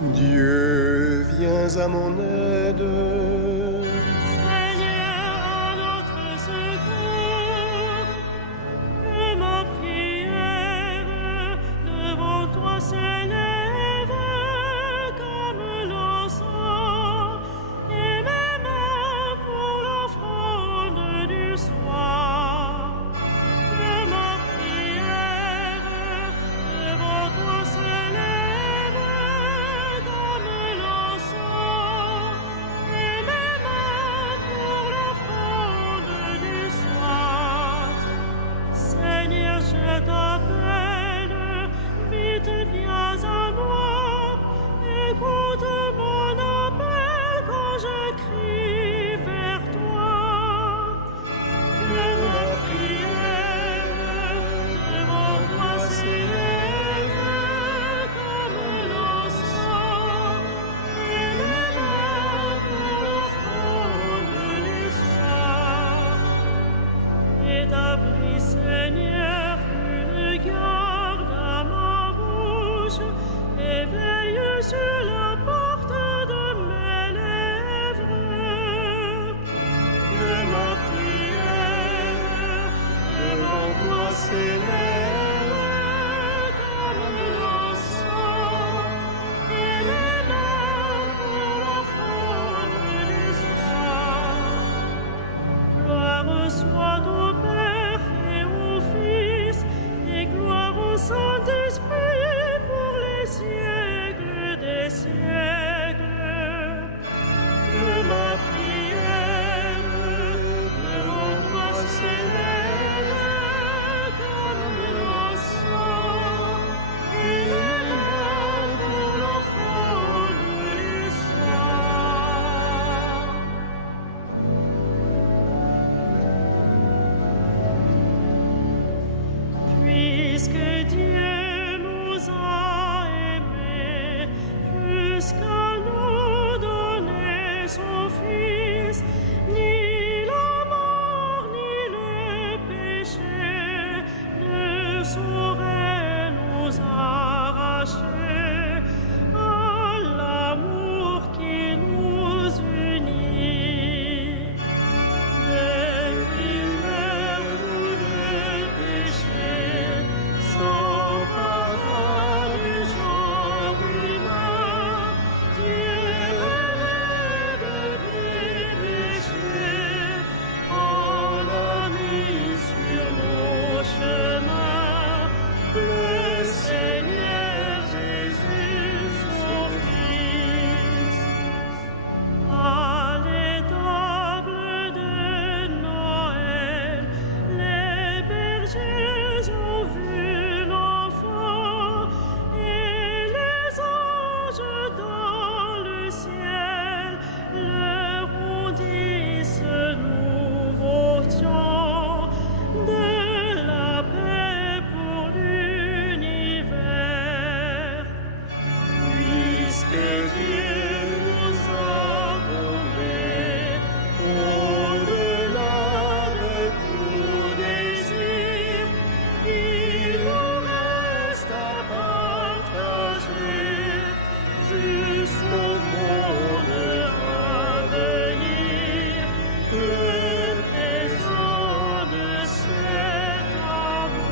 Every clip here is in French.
Dieu, viens à mon aide. Seigneur, à notre secours, que ma prière devant toi s'élève comme l'encens, et mes mains pour l'offrande du soir. Que ma prière devant toi s'élève comme l'encens, et mes mains pour l'offrande du soir. Seigneur, je t'appelle, vite viens à moi, écoute mon appel quand je crie vers toi. Que ma prière devant toi s'élève comme l'encens, et mes mains pour l'offrande du soir. Établis, Seigneur, une garde à ma bouche, et veille sur la porte de mes lèvres. Que ma prière devant toi s'élève comme l'encens, et mes mains pour l'offrande du soir. Gloire soit au Père et au Fils, et gloire au Saint-Esprit pour les siècles des siècles. Que ma prière devant toi s'élève comme l'encens, et mes mains pour l'offrande du soir. Puisque Dieu nous a aimés jusqu'à nous donner son Fils, ni la mort ni le péché ne sauraient nous arracher à l'amour qui nous unit. Depuis l'heure où le péché s'empara du genre humain, Dieu rêvait de dépêcher, en a mis sur nos chemins le Seigneur Jésus, son Fils. À l'étable de Noël, les bergers ont vu l'enfant, et les anges dans le ciel leur ont dit ce nouveau chant de la paix pour l'univers. Puisque Dieu nous a donnés au-delà de tout désir, il nous reste à partager jusqu'au monde à venir le présent de cet amour.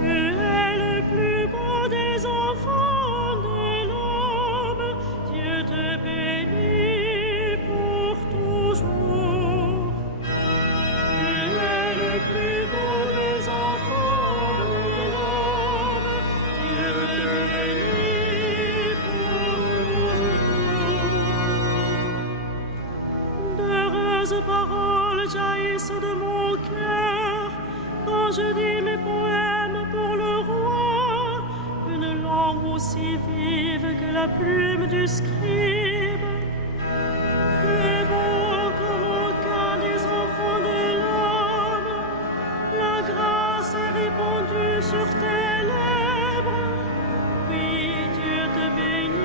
Tu es le plus beau des enfants de l'homme, Dieu te bénit pour toujours. Tu es le plus beau des enfants de l'homme, Dieu te bénit pour toujours. D'heureuses paroles jaillissent de mon cœur quand je dis mes poèmes pour le roi, une langue aussi vive que la plume du scribe. Tu es beau comme aucun des enfants de l'homme, la grâce est répandue sur tes lèvres. Oui, Dieu te bénit.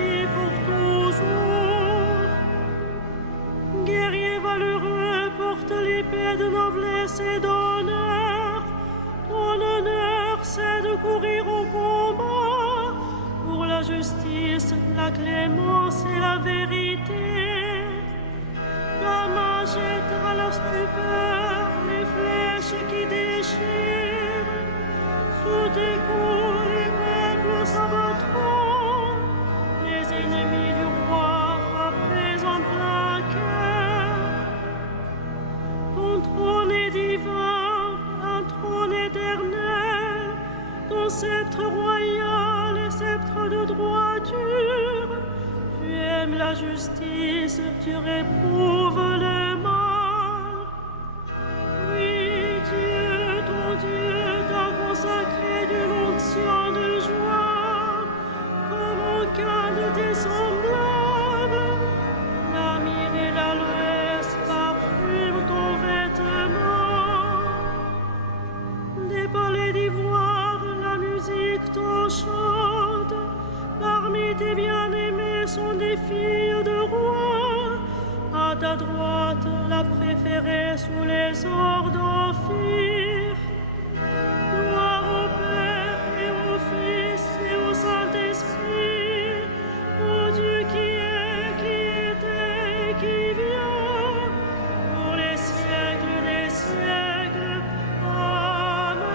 forçait de courir au combat pour la justice, la clémence et la vérité. Gama jette à la stupeur les flèches qui déchirent. Sous tes coups, les peuples s'abattront, les ennemis du roi frappés en plein cœur. Ton trône est divin, un trône éternel, ton sceptre royal et sceptre de droiture. Tu aimes la justice, tu réprouves le mal. Oui, Dieu, ton Dieu, t'a consacré d'une onction de joie, comme aucun de tes semblables. La myrrhe et l'aloès parfument ton vêtement. Des palais d'ivoire, la musique t'enchante. Parmi tes bien-aimés sont des filles de rois. À ta droite, la préférée sous les ors d'Ophir. Gloire au Père et au Fils et au Saint-Esprit, au Dieu qui est, qui était et qui vient, pour les siècles des siècles. Amen.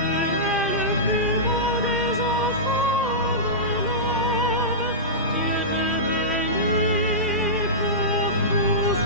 Tu es le plus beau des enfants de l'homme, Dieu te bénit pour toujours.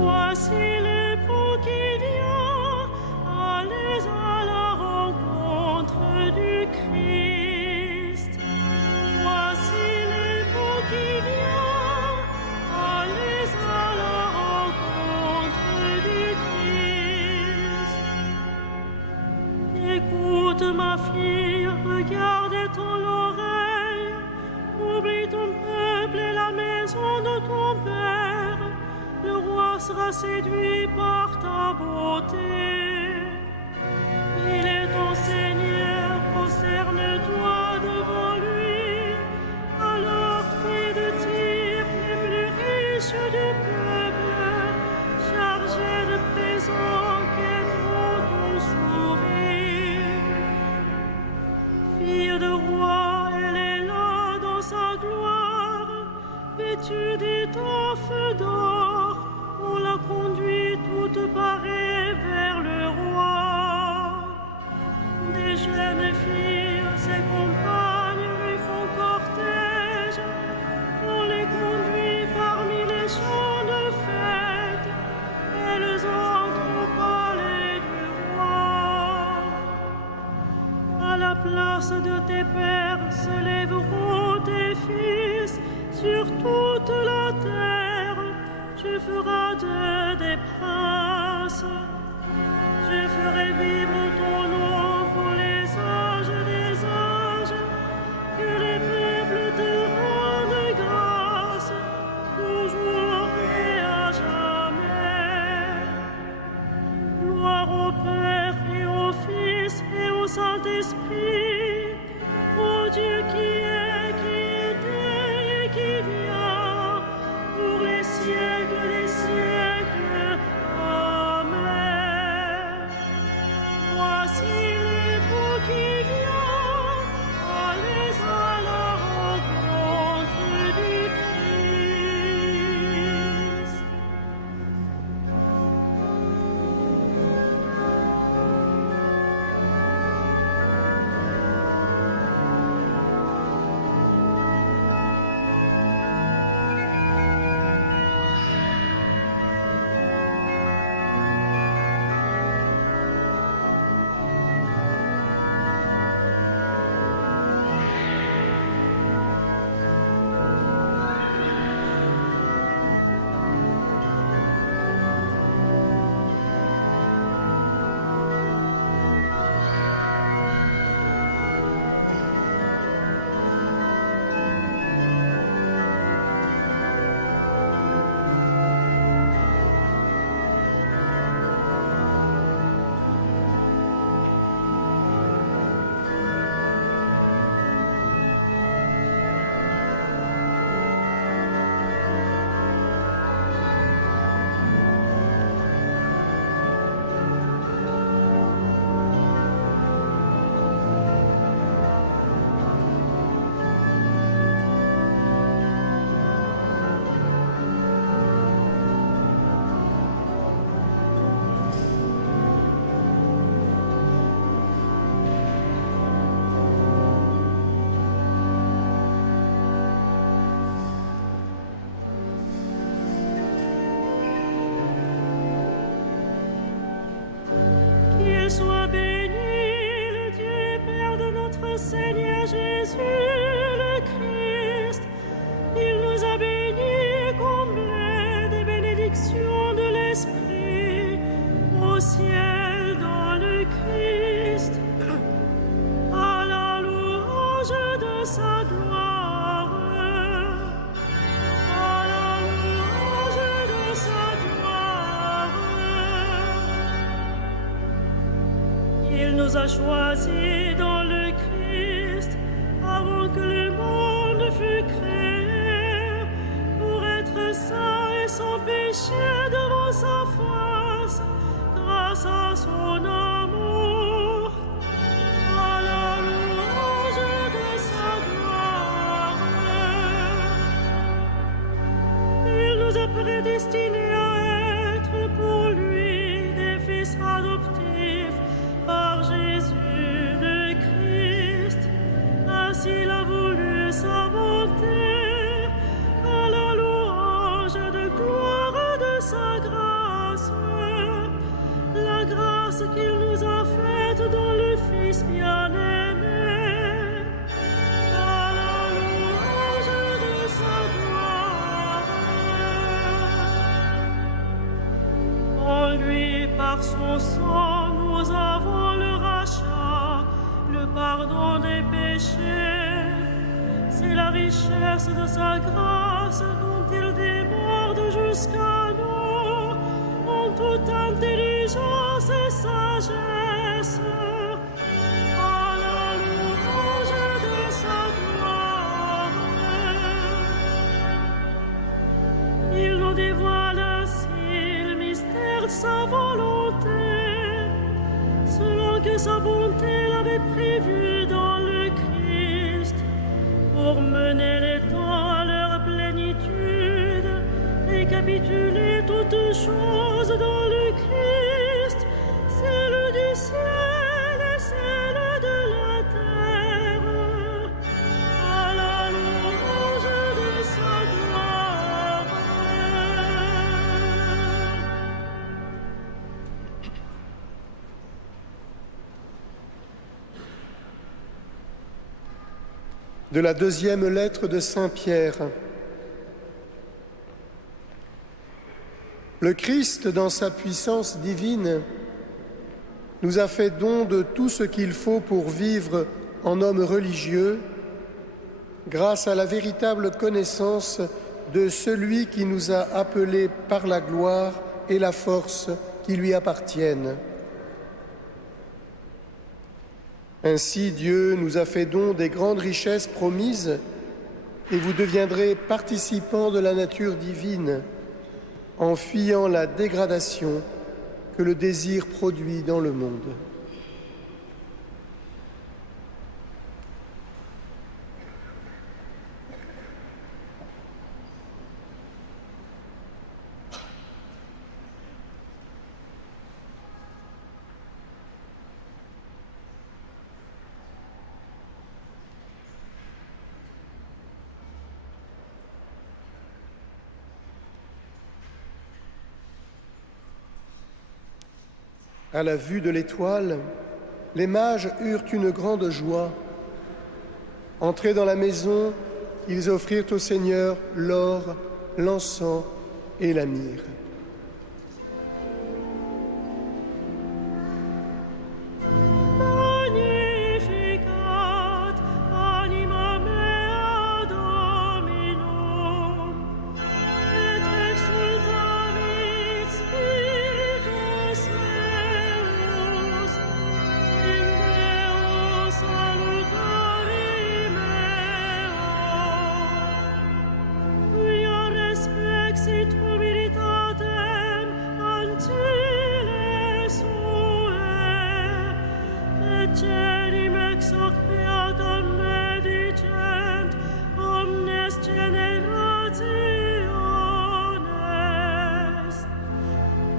Voici l'époux qui vient, allez à la rencontre du Christ. Voici l'époux qui vient, allez à la rencontre du Christ. Écoute ma fille, regarde et tends l'oreille, oublie ton peuple et la maison de ton père. Le roi sera séduit par ta beauté. Il est ton Seigneur, prosterne-toi devant lui. Alors, fille de Tyr, les plus riches du peuple, chargés de présents qu'aimeront ton sourire. Fille de roi, elle est là dans sa gloire, vêtue d'étoffes d'or. On la conduit toute parée vers le roi. Des jeunes filles, ses compagnes lui font cortège. On les conduit parmi les champs de fête. Elles entrent au palais du roi. À la place de tes pères se lèveront tes fils sur toute la terre. Tu feras d'eux des princes. Je ferai vivre ton nom pour les âges des âges. de sa gloire, à la louange de sa gloire. Il nous a choisis dans le Christ avant que le monde fût créé, pour être saints et sans péché devant sa face, grâce à son amour, à la louange de sa gloire. Il nous a prédestinés à être pour lui des fils adoptifs par Jésus le Christ. Ainsi il a voulu sa bonté, à la louange de gloire de sa grâce, la grâce qu'il nous a faite dans le Fils bien-aimé, à la louange de sa gloire. En lui, par son sang, nous avons le rachat, le pardon des péchés. C'est la richesse de sa grâce dont il déborde jusqu'à nous, en toute intelligence et sagesse, à la louange de sa gloire. Il nous dévoile ainsi le mystère de sa volonté, selon que sa bonté l'avait prévu dans le Christ, pour mener les temps à leur plénitude et capituler toutes choses dans le Christ, celle du ciel et celle de la terre, à la louange de sa gloire. De la deuxième lettre de Saint Pierre. Le Christ, dans sa puissance divine, nous a fait don de tout ce qu'il faut pour vivre en homme religieux, grâce à la véritable connaissance de celui qui nous a appelés par la gloire et la force qui lui appartiennent. Ainsi, Dieu nous a fait don des grandes richesses promises, et vous deviendrez participants de la nature divine, en fuyant la dégradation que le désir produit dans le monde. À la vue de l'étoile, les mages eurent une grande joie. Entrés dans la maison, ils offrirent au Seigneur l'or, l'encens et la myrrhe. Magnificat anima mea Dominum, et exultavit spiritus meus, in Deo salutari meo, quia respexit humilitatem ancile sue, et cerim ex hoc beatam medicent omnes generationes,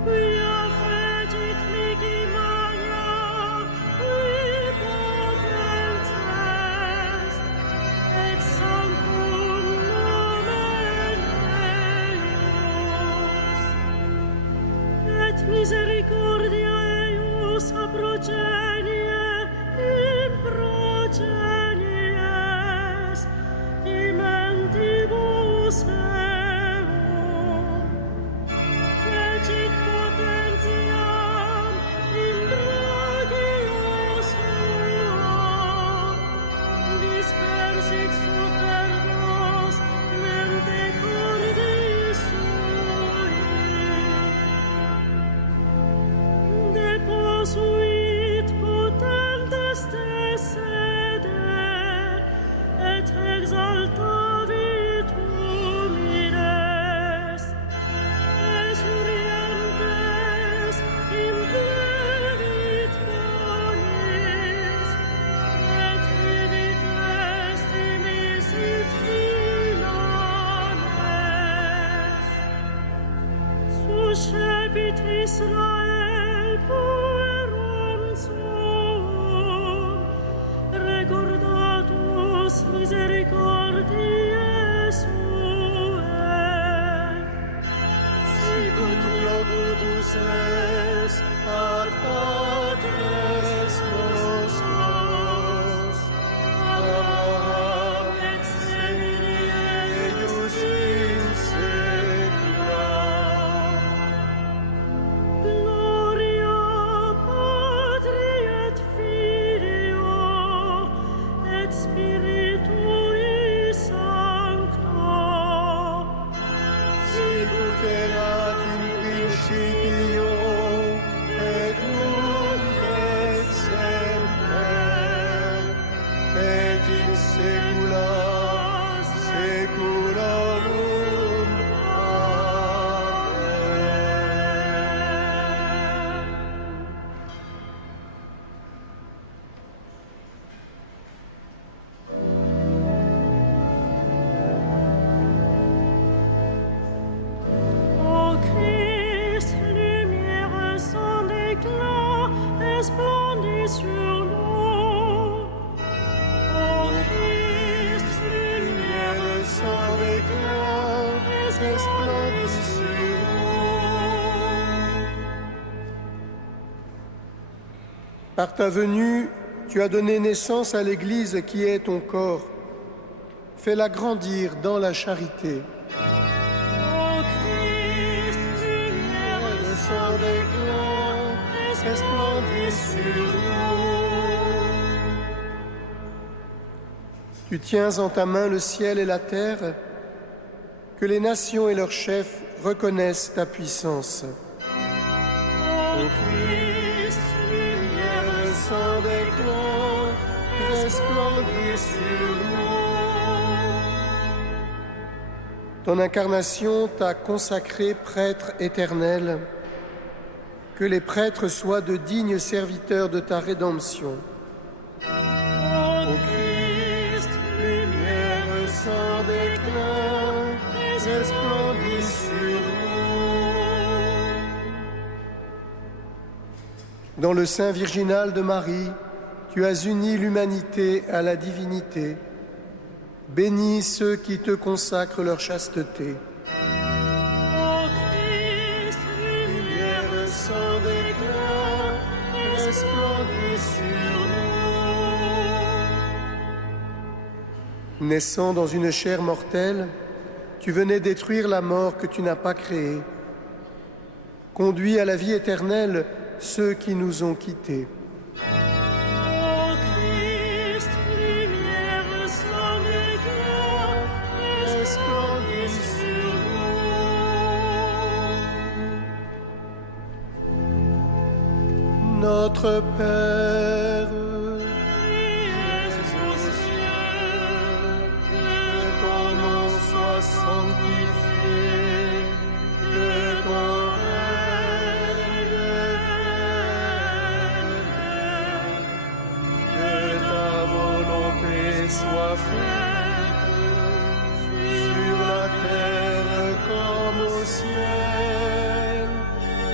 quia fecit mihi magna, qui potens est, et sanctum nomen eius, et misericordia eius a progenie in progenies, dimentibus eum, fecit potentiam in brachio suo, dispersi exaltavit homines, et surientes implevit bonis, et vivit dimisit finanes. Suscepit Israel puerum suum, recordatus misericordiae suae. Sicut globutus est ad Patres nostros, Abraham et eius in saecula. Gloria Patri et Filio et Spiritui Sancto, Sicut erat in principio, et nunc et semper, et in saecula saeculorum. Amen. Ô Christ, lumière sans éclat, resplendis sur nous. Ô Christ, lumière Sans éclat, resplendis sur nous. Par ta venue, tu as donné naissance à l'Église qui est ton corps. Fais-la grandir dans la charité. Ô Christ, lumière Sans éclat, resplendis sur nous. Tu tiens en ta main le ciel et la terre, que les nations et leurs chefs reconnaissent ta puissance. Ô Christ, lumière Sans éclat, resplendis sur nous. Ton incarnation t'a consacré prêtre éternel, que les prêtres soient de dignes serviteurs de ta rédemption. Ô Christ, lumière Sans éclat, resplendis sur nous. Dans le sein virginal de Marie, tu as uni l'humanité à la divinité. Bénis ceux qui te consacrent leur chasteté. Ô Christ, lumière Sans éclat, resplendis sur nous. Naissant dans une chair mortelle, tu venais détruire la mort que tu n'as pas créée. Conduis à la vie éternelle ceux qui nous ont quittés. Ô Christ, lumière sans éclat, resplendis sur nous. Notre Père, Qui es aux cieux, que ton nom soit sanctifié, que ton règne vienne, que ta volonté soit faite sur la terre comme au ciel.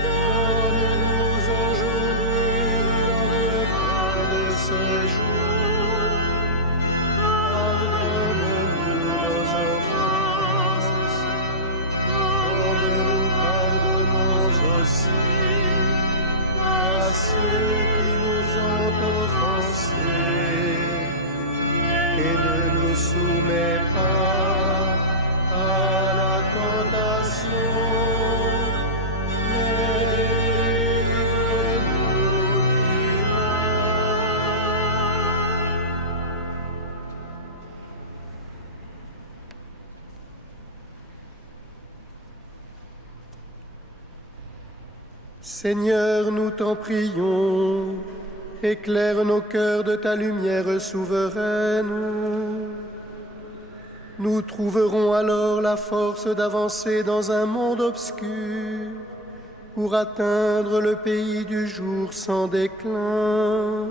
Donne-nous aujourd'hui notre pain de ce jour. Pardonne-nous nos offenses, comme nous pardonnons aussi à ceux qui nous ont offensés. Et ne nous soumets pas à la tentation, mais délivre-nous du mal. Seigneur, nous t'en prions, éclaire nos cœurs de ta lumière souveraine. Nous trouverons alors la force d'avancer dans un monde obscur pour atteindre le pays du jour sans déclin.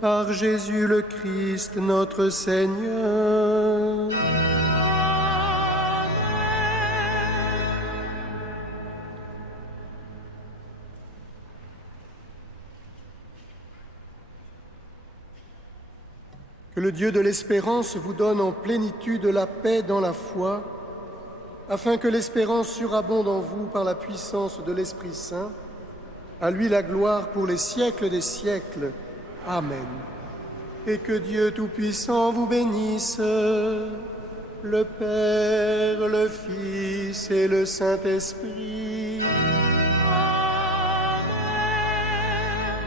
Par Jésus le Christ, notre Seigneur. Que le Dieu de l'espérance vous donne en plénitude la paix dans la foi, afin que l'espérance surabonde en vous par la puissance de l'Esprit Saint. À lui la gloire pour les siècles des siècles. Amen. Et que Dieu Tout-Puissant vous bénisse, le Père, le Fils et le Saint-Esprit. Amen.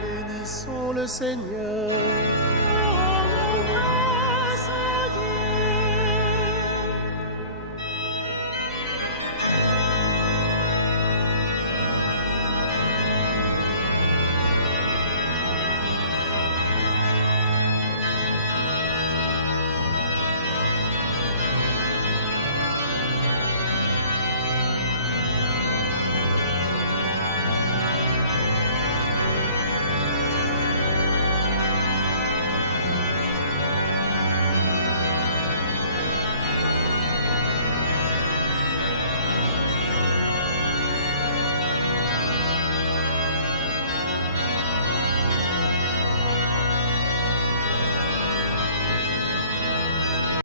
Bénissons le Seigneur.